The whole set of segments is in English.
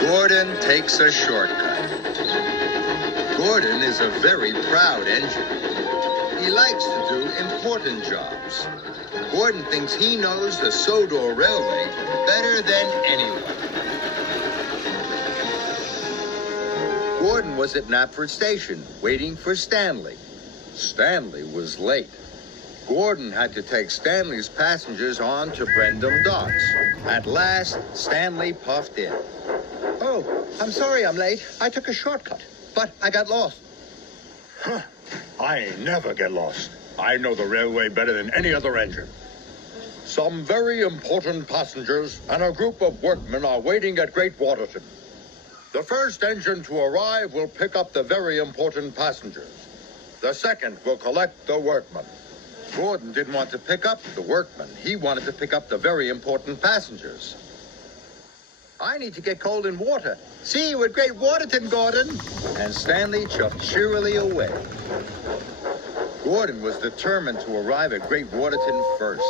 Gordon takes a shortcut. Gordon is a very proud engine. He likes to do important jobs. Gordon thinks he knows the Sodor Railway better than anyone. Gordon was at Knapford Station waiting for Stanley. Stanley was late. Gordon had to take Stanley's passengers on to Brendam Docks. At last, Stanley puffed in. Oh, I'm sorry I'm late. I took a shortcut, but I got lost. Huh. I never get lost. I know the railway better than any other engine. Some very important passengers and a group of workmen are waiting at Great Waterton. The first engine to arrive will pick up the very important passengers. The second will collect the workmen. Gordon didn't want to pick up the workmen. He wanted to pick up the very important passengers. I need to get cold in water. See you at Great Waterton, Gordon. And Stanley chuffed cheerily away. Gordon was determined to arrive at Great Waterton first,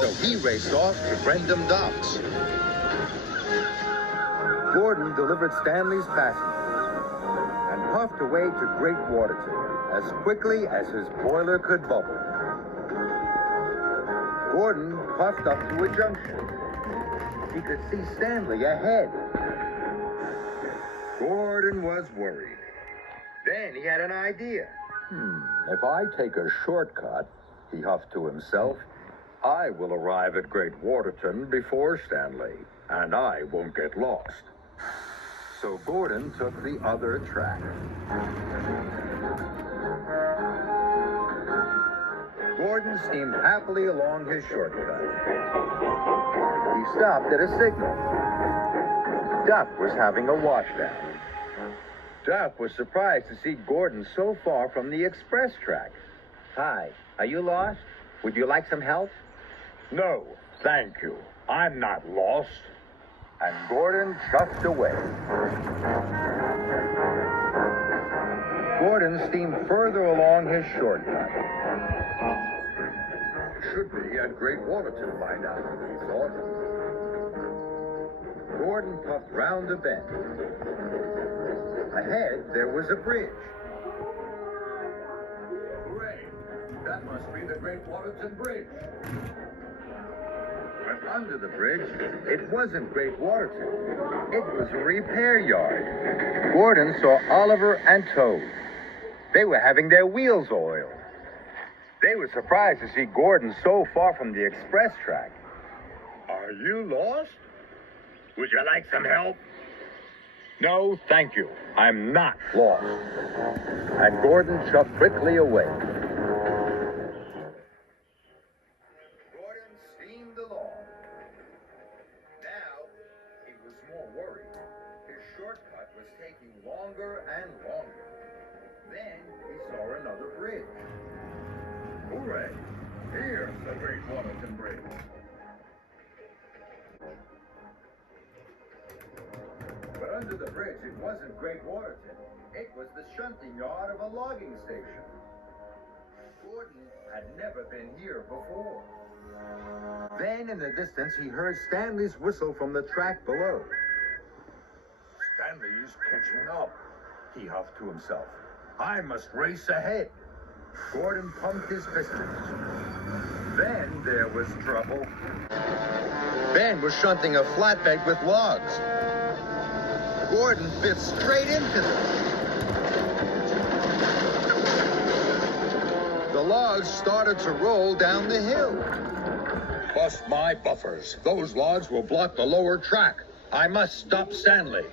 so he raced off to Brendam Docks. Gordon delivered Stanley's passengers and puffed away to Great Waterton as quickly as his boiler could bubble. Gordon puffed up to a junction. He could see Stanley ahead. Gordon was worried. Then he had an idea. If I take a shortcut, he huffed to himself, I will arrive at Great Waterton before Stanley, and I won't get lost. So Gordon took the other track. Gordon steamed happily along his shortcut. He stopped at a signal. Duck was having a washdown. Duck was surprised to see Gordon so far from the express track. Hi, are you lost? Would you like some help? No, thank you. I'm not lost. And Gordon chuffed away. Gordon steamed further along his shortcut. Should be at Great Waterton by now, he thought. Gordon puffed round a bend. Ahead, there was a bridge. Hooray! That must be the Great Waterton Bridge. But under the bridge, it wasn't Great Waterton. It was a repair yard. Gordon saw Oliver and Toad. They were having their wheels oiled. They were surprised to see Gordon so far from the express track. Are you lost? Would you like some help? No, thank you. I'm not lost. And Gordon chuffed quickly away. Gordon steamed along. Now, he was more worried. His shortcut was taking longer and longer. Then he saw another bridge. Hooray! Here's the Great Waterton Bridge. But under the bridge, it wasn't Great Waterton. It was the shunting yard of a logging station. Gordon had never been here before. Then in the distance, he heard Stanley's whistle from the track below. Stanley's catching up, he huffed to himself. I must race ahead. Gordon pumped his pistons. Then there was trouble. Ben was shunting a flatbed with logs. Gordon bit straight into them. The logs started to roll down the hill. Bust my buffers. Those logs will block the lower track. I must stop Stanley.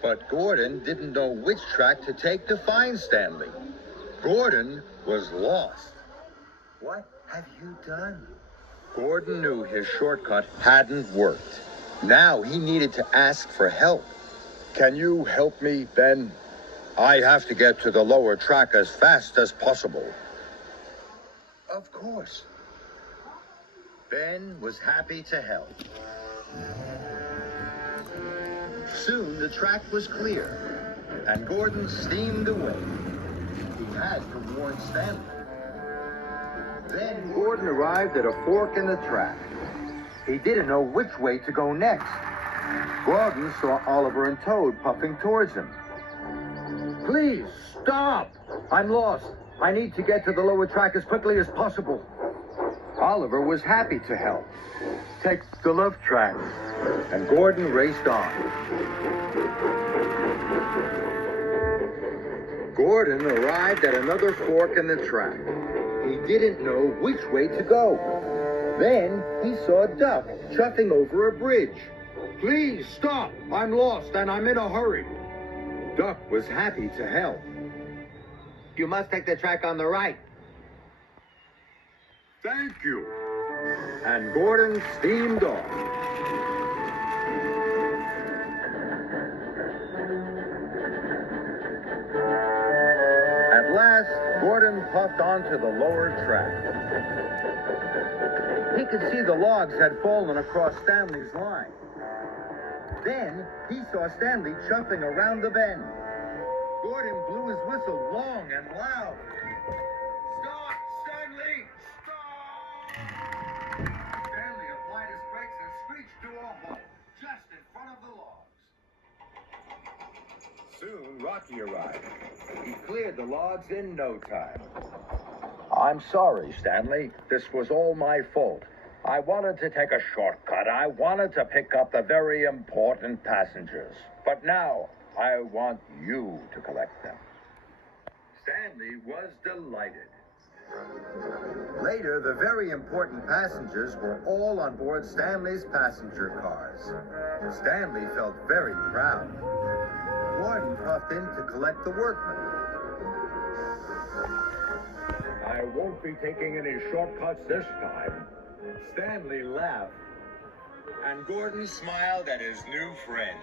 But Gordon didn't know which track to take to find Stanley. Gordon was lost. What have you done? Gordon knew his shortcut hadn't worked. Now he needed to ask for help. Can you help me, Ben? I have to get to the lower track as fast as possible. Of course. Ben was happy to help. Soon the track was clear, and Gordon steamed away. He had to warn Stanley. Then Gordon arrived at a fork in the track. He didn't know which way to go next. Whoa! Gordon saw Oliver and Toad puffing towards him. Please, stop! I'm lost. I need to get to the lower track as quickly as possible. Oliver was happy to help. Take the left track. And Gordon raced on. Gordon arrived at another fork in the track. He didn't know which way to go. Then he saw Duck chuffing over a bridge. Please stop! I'm lost and I'm in a hurry. Duck was happy to help. You must take the track on the right. Thank you. And Gordon steamed off. At last, Gordon puffed onto the lower track. He could see the logs had fallen across Stanley's line. Then he saw Stanley chuffing around the bend. Gordon blew his whistle long and loud. Stop, Stanley! Stop! Stanley applied his brakes and screeched to a halt just in front of the logs. Soon, Rocky arrived. He cleared the logs in no time. I'm sorry, Stanley. This was all my fault. I wanted to take a shortcut. I wanted to pick up the very important passengers. But now, I want you to collect them. Stanley was delighted. Later, the very important passengers were all on board Stanley's passenger cars. Stanley felt very proud. Gordon puffed in to collect the workmen. I won't be taking any shortcuts this time. Stanley laughed. And Gordon smiled at his new friend.